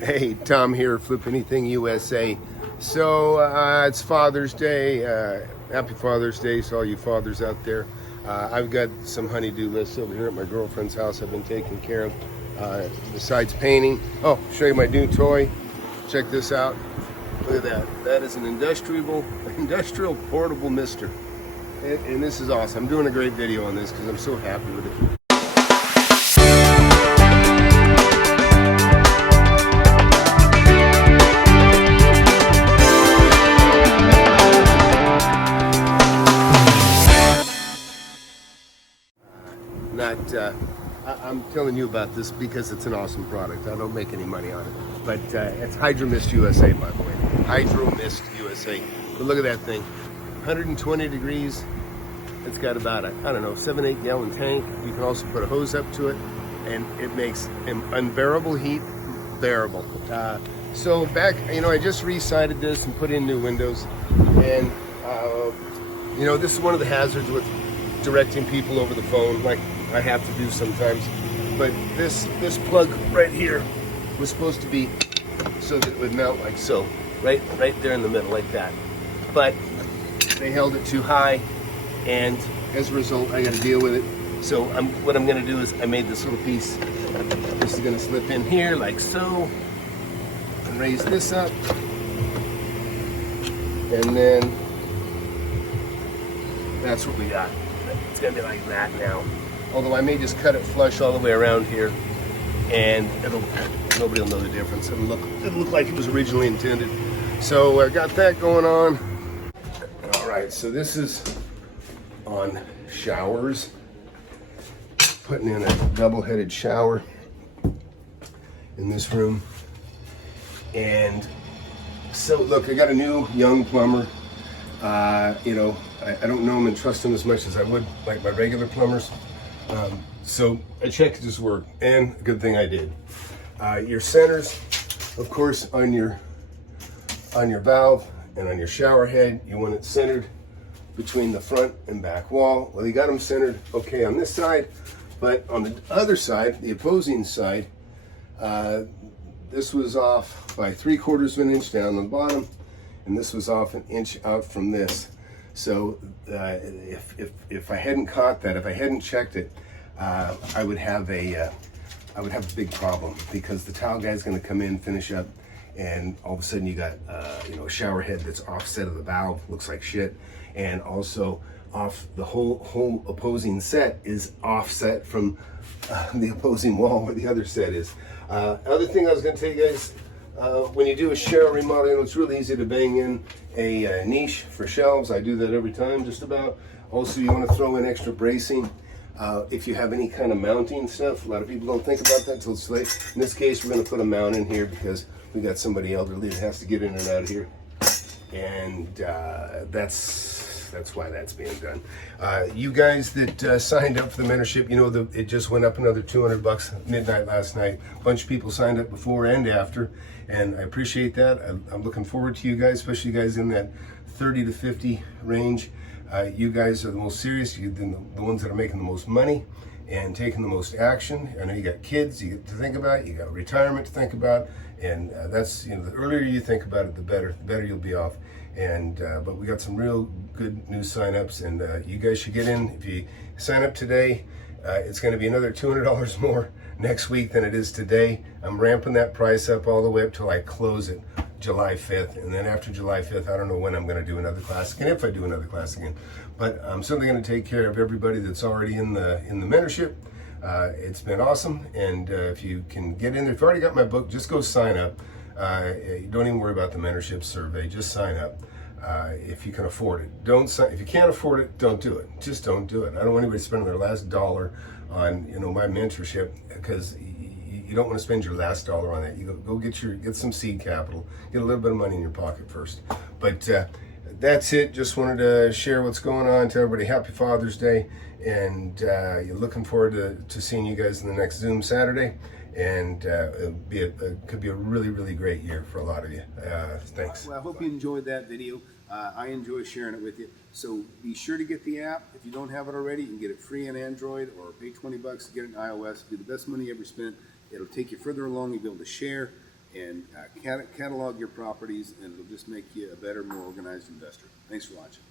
Hey, Tom here, Flip Anything USA. So it's Father's Day. Happy Father's Day to all you fathers out there. I've got some honey-do lists over here at my girlfriend's house I've been taking care of. Besides painting, oh, show you my new toy. Check this out. Look at that. That is an industrial portable mister. And this is awesome. I'm doing a great video on this because I'm so happy with it. I'm telling you about this because it's an awesome product. I don't make any money on it, but it's Hydro Mist USA, by the way. Hydro Mist USA. But look at that thing, 120 degrees. It's got about a, I don't know, 7-8 gallon tank. You can also put a hose up to it, and it makes an unbearable heat bearable. So back, I just re-sided this and put in new windows, and this is one of the hazards with directing people over the phone, like I have to do sometimes. But this plug right here was supposed to be so that it would mount like so, right there in the middle, like that. But they held it too high, and as a result, I got to deal with it. So what I'm going to do is I made this little piece. This is going to slip in here like so, and raise this up, and then that's what we got. It's going to be like that now. Although I may just cut it flush all the way around here, and nobody will know the difference. It'll look like it was originally intended. So I got that going on. All right, so this is on showers. Putting in a double-headed shower in this room. And so look, I got a new young plumber. I don't know him and trust him as much as I would like my regular plumbers. So I checked his work, and good thing I did. Your centers, of course, on your valve and on your shower head, you want it centered between the front and back wall. Well, he got them centered okay on this side, but on the other side, the opposing side, this was off by 3/4 of an inch down on the bottom, and this was off an inch out from this. So if I hadn't caught that, if I hadn't checked it, I would have a big problem, because the tile guy's going to come in, finish up, and all of a sudden you got a shower head that's offset of the valve, looks like shit, and also off the whole opposing set is offset from the opposing wall where the other set is. Other thing I was going to tell you guys. When you do a shower remodel, it's really easy to bang in a niche for shelves. I do that every time, just about. Also, you want to throw in extra bracing. If you have any kind of mounting stuff, a lot of people don't think about that until it's late. In this case, we're going to put a mount in here because we got somebody elderly that has to get in and out of here. And that's why that's being done. You guys that signed up for the mentorship, it just went up another $200 midnight last night. A bunch of people signed up before and after, and I appreciate that. I'm looking forward to you guys, especially you guys in that 30 to 50 range. You guys are the most serious. You're the ones that are making the most money and taking the most action. I know you got kids you get to think about, you got retirement to think about, and that's, the earlier you think about it, the better you'll be off. And but we got some real good new signups, and you guys should get in. If you sign up today, it's going to be another $200 more next week than it is today. I'm ramping that price up all the way up till I close it July 5th, and then after July 5th, I don't know when I'm going to do another class again, if I do another class again. But I'm certainly going to take care of everybody that's already in the mentorship. It's been awesome, and if you can get in there, if you've already got my book, just go sign up. Don't even worry about the mentorship survey. Just sign up if you can afford it. If you can't afford it, don't do it. Just don't do it. I don't want anybody spending their last dollar on my mentorship, because you don't want to spend your last dollar on that. You go get some seed capital, get a little bit of money in your pocket first. But that's it. Just wanted to share what's going on. Tell everybody Happy Father's Day, and you're looking forward to seeing you guys in the next Zoom Saturday. And it could be a really, really great year for a lot of you. Thanks. Well, I hope you enjoyed that video. I enjoy sharing it with you. So be sure to get the app. If you don't have it already, you can get it free on Android, or pay $20 to get it in iOS. It'll be the best money you ever spent. It'll take you further along. You'll be able to share. and catalog your properties, and it'll just make you a better, more organized investor. Thanks for watching.